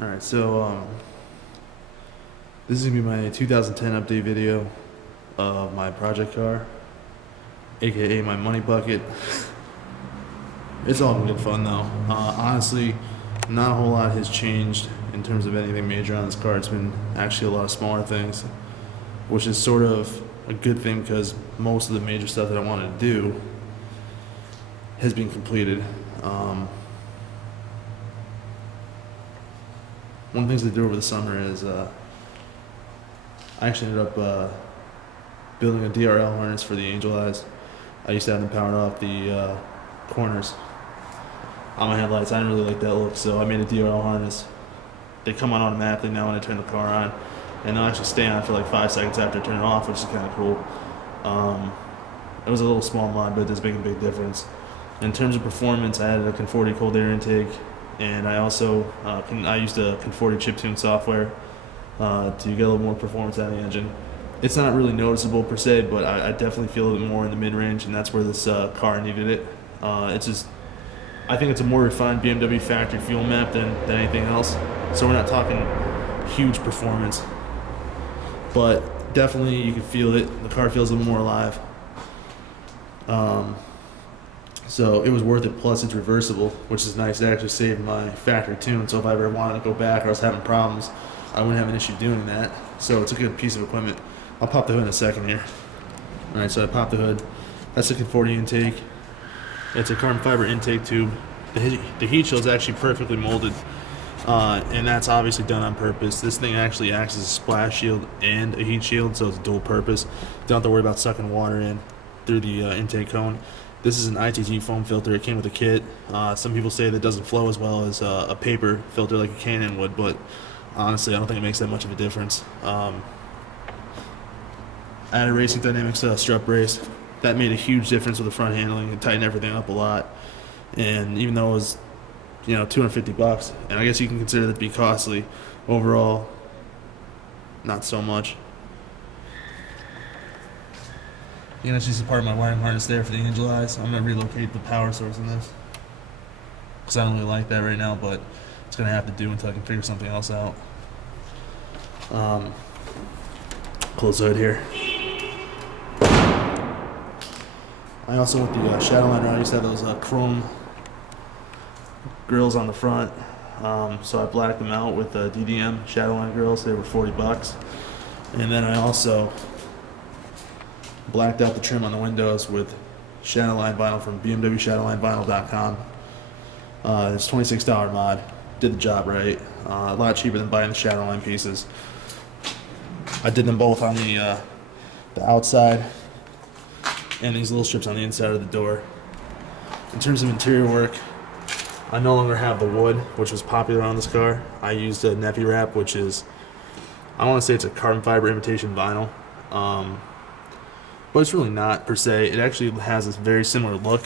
Alright, so this is gonna be my 2010 update video of my project car, aka my money bucket. It's all good fun though. Honestly, not a whole lot has changed in terms of anything major on this car. It's been actually a lot of smaller things, which is sort of a good thing because most of the major stuff that I wanted to do has been completed. One of the things I did over the summer is I actually ended up building a DRL harness for the Angel Eyes. I used to have them powered off the corners on my headlights. I didn't really like that look, so I made a DRL harness. They come on automatically now when I turn the car on, and they'll actually stay on for like 5 seconds after I turn it off, which is kind of cool. It was a little small mod, but it does make a big difference. In terms of performance, I added a Conforti cold air intake, and I also I used a Conforti chip tune software to get a little more performance out of the engine. It's not really noticeable per se, but I definitely feel it more in the mid-range, and that's where this car needed it. It's just, I think it's a more refined BMW factory fuel map than anything else. So we're not talking huge performance, but definitely you can feel it. The car feels a little more alive. So it was worth it, plus it's reversible, which is nice. It actually saved my factory tune, so if I ever wanted to go back or I was having problems, I wouldn't have an issue doing that. So it's a good piece of equipment. I'll pop the hood in a second here. Alright, so I popped the hood. That's a Conforti intake. It's a carbon fiber intake tube. The heat shield is actually perfectly molded, and that's obviously done on purpose. This thing actually acts as a splash shield and a heat shield, so it's dual purpose. Don't have to worry about sucking water in through the intake cone. This is an ITG foam filter. It came with a kit. Some people say that it doesn't flow as well as a paper filter like a Canon would, but honestly, I don't think it makes that much of a difference. I had a Racing Dynamics strut brace. That made a huge difference with the front handling. It tightened everything up a lot. And even though it was, $250, and I guess you can consider that to be costly, overall, not so much. You can actually see part of my wiring harness there for the Angel Eyes. I'm going to relocate the power source in this, because I don't really like that right now, but it's going to have to do until I can figure something else out. Close the hood here. I also, with the Shadowliner, I used to have those chrome grills on the front, so I blacked them out with DDM Shadowline grills. They were $40, and then I also blacked out the trim on the windows with Shadowline vinyl from BMWShadowlineVinyl.com. It's $26 mod. Did the job right. A lot cheaper than buying the Shadowline pieces. I did them both on the outside and these little strips on the inside of the door. In terms of interior work, I no longer have the wood, which was popular on this car. I used a Neppy wrap, which is, I want to say it's a carbon fiber imitation vinyl. But it's really not per se. It actually has this very similar look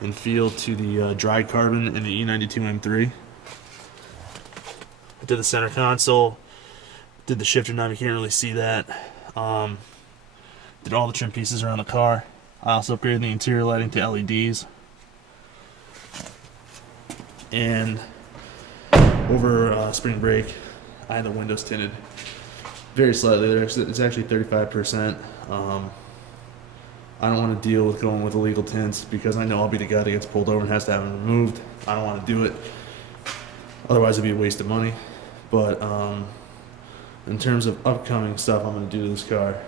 and feel to the dry carbon in the E92 M3. I did the center console, did the shifter knob. You can't really see that. Did all the trim pieces around the car. I also upgraded the interior lighting to LEDs. And over spring break, I had the windows tinted very slightly. It's actually 35%. I don't want to deal with going with illegal tints because I know I'll be the guy that gets pulled over and has to have them removed. I don't want to do it. Otherwise, it'd be a waste of money. But in terms of upcoming stuff I'm going to do to this car,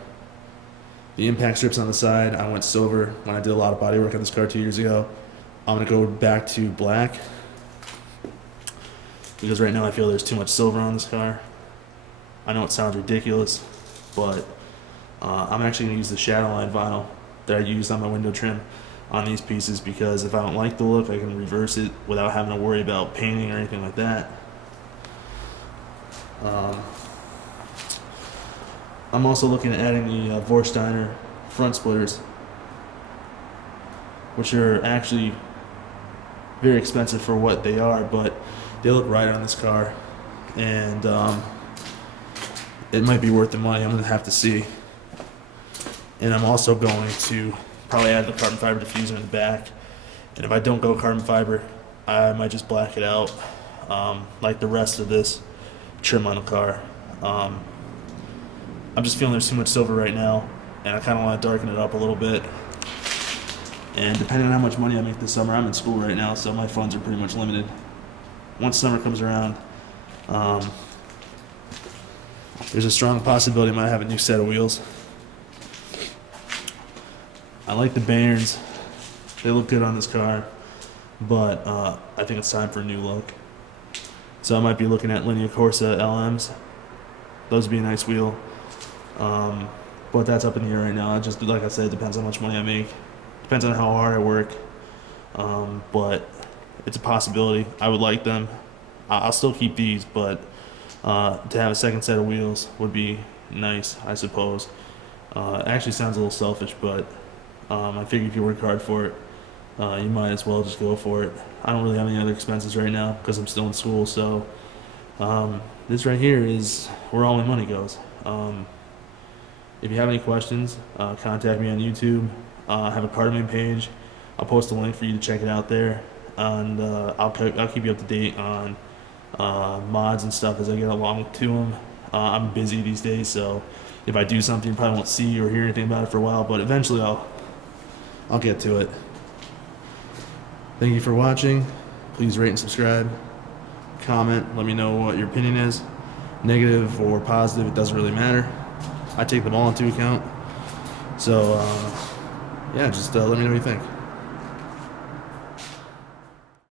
the impact strips on the side, I went silver when I did a lot of body work on this car 2 years ago. I'm going to go back to black because right now I feel there's too much silver on this car. I know it sounds ridiculous, but I'm actually going to use the Shadowline vinyl that I used on my window trim on these pieces, because if I don't like the look, I can reverse it without having to worry about painting or anything like that. I'm also looking at adding the Vorsteiner front splitters, which are actually very expensive for what they are, but they look right on this car, and it might be worth the money. I'm going to have to see. And I'm also going to probably add the carbon fiber diffuser in the back, and if I don't go carbon fiber, I might just black it out. like the rest of this trim on the car. I'm just feeling there's too much silver right now, and I kind of want to darken it up a little bit. And depending on how much money I make this summer, I'm in school right now, so my funds are pretty much limited. Once summer comes around, there's a strong possibility I might have a new set of wheels. I like the Bayerns. They look good on this car, but I think it's time for a new look. So I might be looking at Linea Corsa LMs. Those would be a nice wheel. But that's up in the air right now. It just, like I said, depends on how much money I make. Depends on how hard I work. But it's a possibility. I would like them. I'll still keep these, but to have a second set of wheels would be nice, I suppose. It actually sounds a little selfish, but I figure if you work hard for it, you might as well just go for it. I don't really have any other expenses right now because I'm still in school, so this right here is where all my money goes. If you have any questions, contact me on YouTube. I have a Cardamom page. I'll post a link for you to check it out there, and I'll keep you up to date on mods and stuff as I get along to them. I'm busy these days, so if I do something, you probably won't see or hear anything about it for a while, but eventually I'll get to it. Thank you for watching. Please rate and subscribe. Comment. Let me know what your opinion is. Negative or positive, it doesn't really matter. I take them all into account. So, yeah, just let me know what you think.